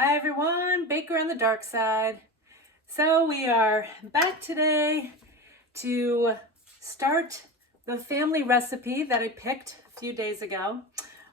Hi everyone, Baker on the Dark Side. So we are back today to start the family recipe that I picked a few days ago.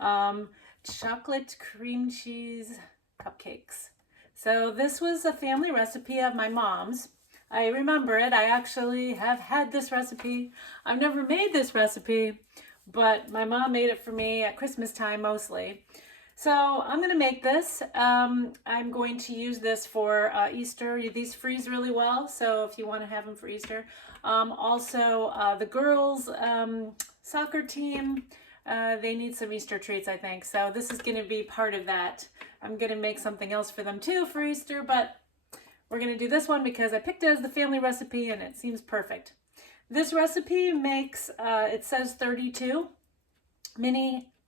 Chocolate cream cheese cupcakes. So this was a family recipe of my mom's. I remember it. I actually have had this recipe. I've never made this recipe, but my mom made it for me at Christmas time mostly. So I'm going to make this. I'm going to use this for Easter. These freeze really well, so if you want to have them for Easter. Also, the girls' soccer team, they need some Easter treats, I think. So this is going to be part of that. I'm going to make something else for them too for Easter, but we're going to do this one because I picked it as the family recipe and it seems perfect. This recipe makes, it says 32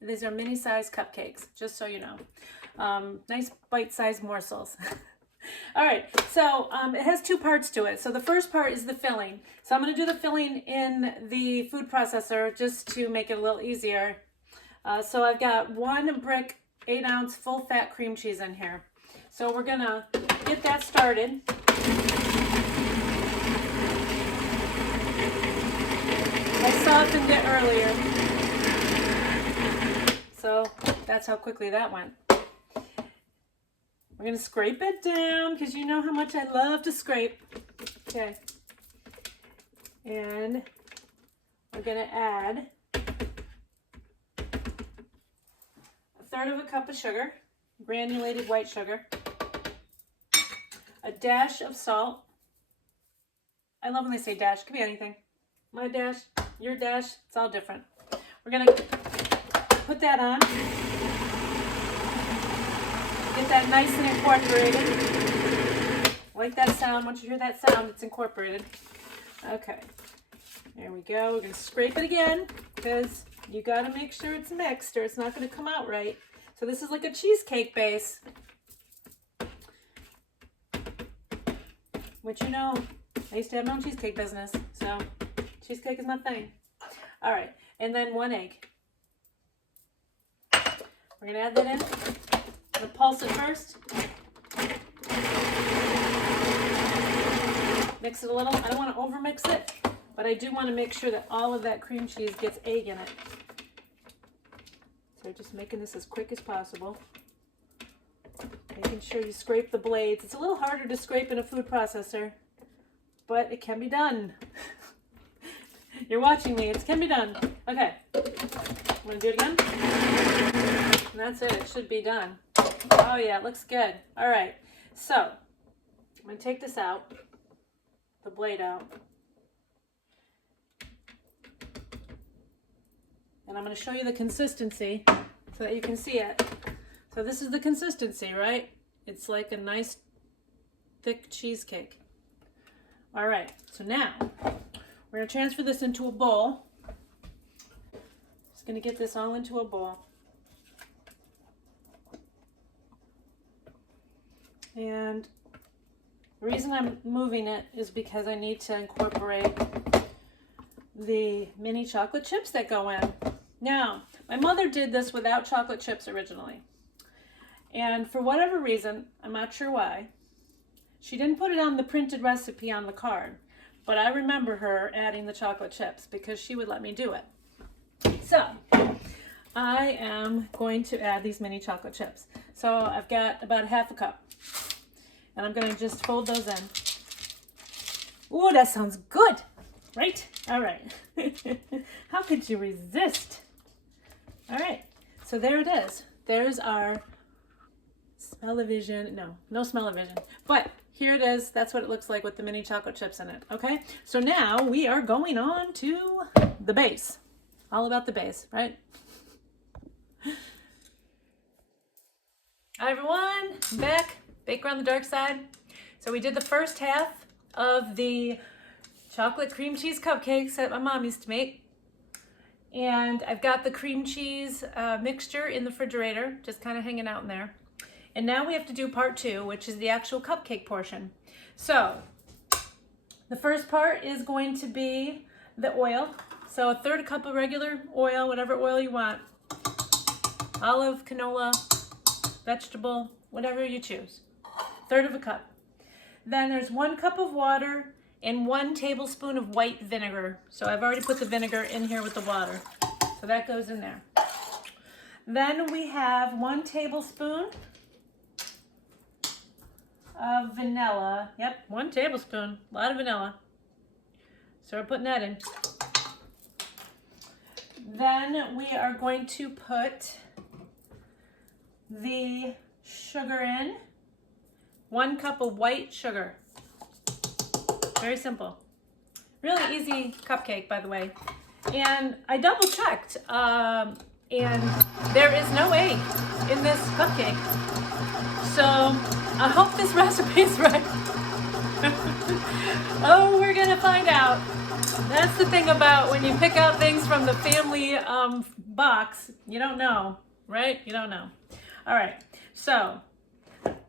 these are mini-sized cupcakes, just so you know. Nice bite-sized morsels. All right, so it has two parts to it. So the first part is the filling. So I'm going to do the filling in the food processor just to make it a little easier. So I've got 1 brick 8-ounce full-fat cream cheese in here. So we're going to get that started. I softened it earlier. So that's how quickly that went. We're going to scrape it down because you know how much I love to scrape. Okay. And we're going to add 1/3 cup of sugar, granulated white sugar, a dash of salt. I love when they say dash. It could be anything. My dash, your dash, it's all different. We're going to put that on. Get that nice and incorporated. Like that sound. Once you hear that sound, it's incorporated. Okay. There we go. We're going to scrape it again because you got to make sure it's mixed or it's not going to come out right. So this is like a cheesecake base. Which, you know, I used to have my own cheesecake business. So cheesecake is my thing. All right. And then 1 egg. We're going to add that in. I'm going to pulse it first. Mix it a little. I don't want to overmix it, but I do want to make sure that all of that cream cheese gets egg in it. So just making this as quick as possible. Making sure you scrape the blades. It's a little harder to scrape in a food processor, but it can be done. You're watching me. It can be done. Okay. I'm going to do it again. And that's it. It should be done. Oh yeah, it looks good. All right. So I'm going to take this out, the blade out. And I'm going to show you the consistency so that you can see it. So this is the consistency, right? It's like a nice thick cheesecake. All right. So now we're going to transfer this into a bowl. Just going to get this all into a bowl. And the reason I'm moving it is because I need to incorporate the mini chocolate chips that go in. Now, my mother did this without chocolate chips originally. And for whatever reason, I'm not sure why, she didn't put it on the printed recipe on the card. But I remember her adding the chocolate chips because she would let me do it. So, I am going to add these mini chocolate chips. So I've got about 1/2 cup. And I'm going to just fold those in. Ooh, that sounds good, right? All right. How could you resist? All right. So there it is. There's our smell-o-vision. No smell-o-vision. But here it is. That's what it looks like with the mini chocolate chips in it. Okay. So now we are going on to the base. All about the base, right? Hi everyone, I'm back. Baker on the Dark Side. So we did the first half of the chocolate cream cheese cupcakes that my mom used to make. And I've got the cream cheese mixture in the refrigerator, just kind of hanging out in there. And now we have to do part 2, which is the actual cupcake portion. So the first part is going to be the oil. So 1/3 cup of regular oil, whatever oil you want. Olive, canola, vegetable, whatever you choose. 1/3 of a cup. Then there's 1 cup of water and 1 tablespoon of white vinegar. So I've already put the vinegar in here with the water. So that goes in there. Then we have 1 tablespoon of vanilla. Yep, 1 tablespoon, a lot of vanilla. So we're putting that in. Then we are going to put the sugar in. 1 cup of white sugar. Very simple. Really easy cupcake, by the way. And I double checked, and there is no egg in this cupcake. So I hope this recipe is right. Oh, we're gonna find out. That's the thing about when you pick out things from the family box, you don't know, right? You don't know. All right, so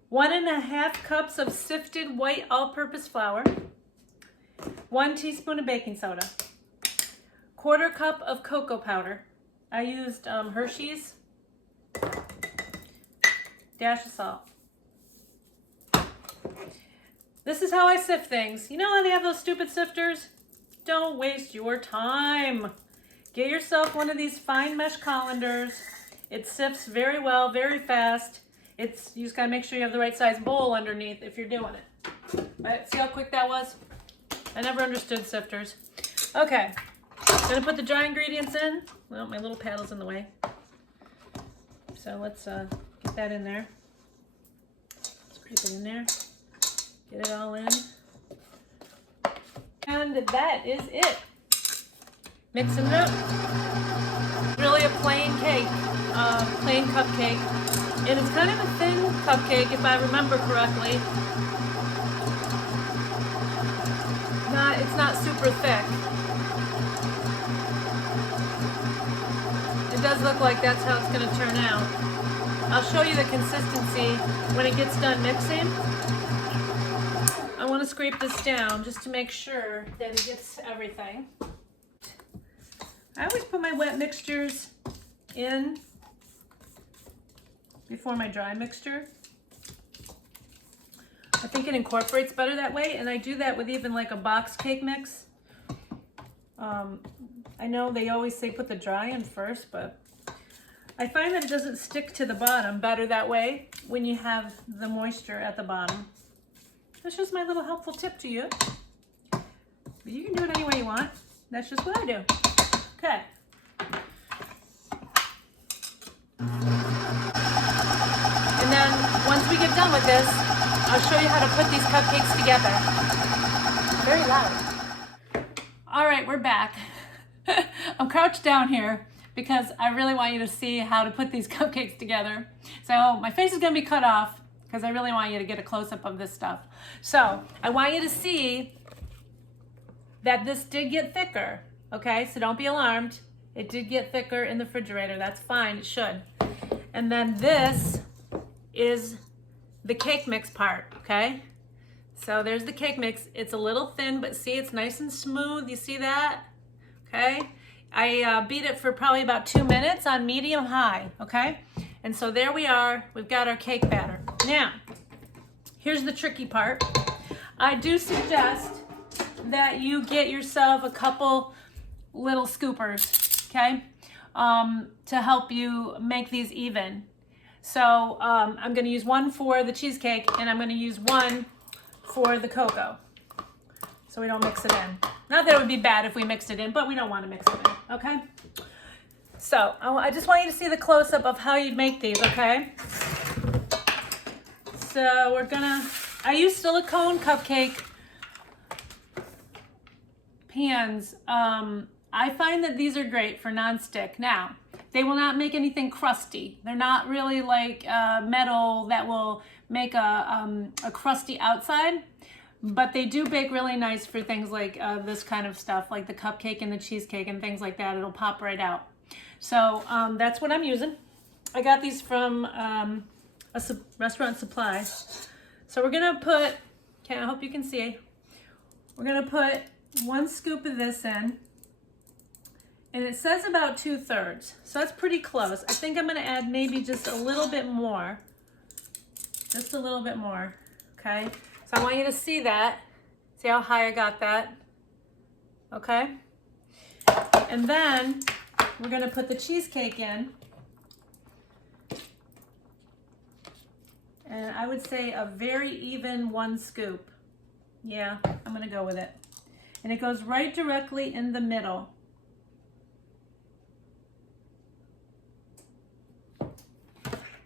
1½ cups of sifted white all-purpose flour, 1 teaspoon of baking soda, 1/4 cup of cocoa powder. I used Hershey's, dash of salt. This is how I sift things. You know how they have those stupid sifters? Don't waste your time. Get yourself one of these fine mesh colanders. It sifts very well, very fast. You just gotta make sure you have the right size bowl underneath if you're doing it. Right, see how quick that was? I never understood sifters. Okay, I'm gonna put the dry ingredients in. Well, my little paddle's in the way. So let's get that in there. Scrape it in there. Get it all in. And that is it. Mixing it up. Really a plain cake, plain cupcake. And it's kind of a thin cupcake if I remember correctly. It's not super thick. It does look like that's how it's going to turn out. I'll show you the consistency when it gets done mixing. I want to scrape this down just to make sure that it gets everything. I always put my wet mixtures in before my dry mixture. I think it incorporates better that way, and I do that with even like a box cake mix. I know they always say put the dry in first, but I find that it doesn't stick to the bottom better that way when you have the moisture at the bottom. That's just my little helpful tip to you. But you can do it any way you want. That's just what I do. Okay. And then once we get done with this, I'll show you how to put these cupcakes together. Very loud. All right, we're back. I'm crouched down here because I really want you to see how to put these cupcakes together. So my face is gonna be cut off because I really want you to get a close-up of this stuff. So I want you to see that this did get thicker, okay? So don't be alarmed. It did get thicker in the refrigerator. That's fine, it should. And then this is the cake mix part, okay? So there's the cake mix. It's a little thin, but see, it's nice and smooth. You see that? Okay? I beat it for probably about 2 minutes on medium high, okay? And so there we are. We've got our cake batter. Now, here's the tricky part. I do suggest that you get yourself a couple little scoopers, okay? To help you make these even. So I'm gonna use one for the cheesecake and I'm gonna use one for the cocoa. So we don't mix it in. Not that it would be bad if we mixed it in, but we don't wanna mix it in, okay? So I just want you to see the close-up of how you'd make these, okay? So I use silicone cupcake pans. I find that these are great for non-stick. Now, they will not make anything crusty. They're not really like metal that will make a crusty outside, but they do bake really nice for things like this kind of stuff, like the cupcake and the cheesecake and things like that. It'll pop right out. So that's what I'm using. I got these from a restaurant supply. So we're gonna put, okay, I hope you can see, we're gonna put 1 scoop of this in. And it says about 2/3, so that's pretty close. I think I'm gonna add maybe just a little bit more. Just a little bit more, okay? So I want you to see that. See how high I got that? Okay? And then we're gonna put the cheesecake in. And I would say a very even 1 scoop. Yeah, I'm gonna go with it. And it goes right directly in the middle.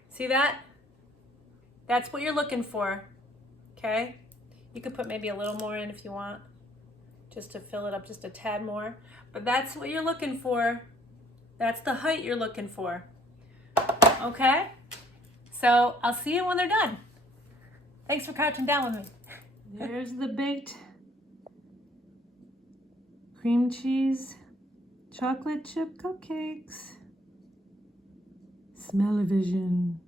See that? That's what you're looking for, okay? You could put maybe a little more in if you want, just to fill it up just a tad more. But that's what you're looking for. That's the height you're looking for, okay? So I'll see you when they're done. Thanks for crouching down with me. There's the baked cream cheese chocolate chip cupcakes. Smell-o-vision.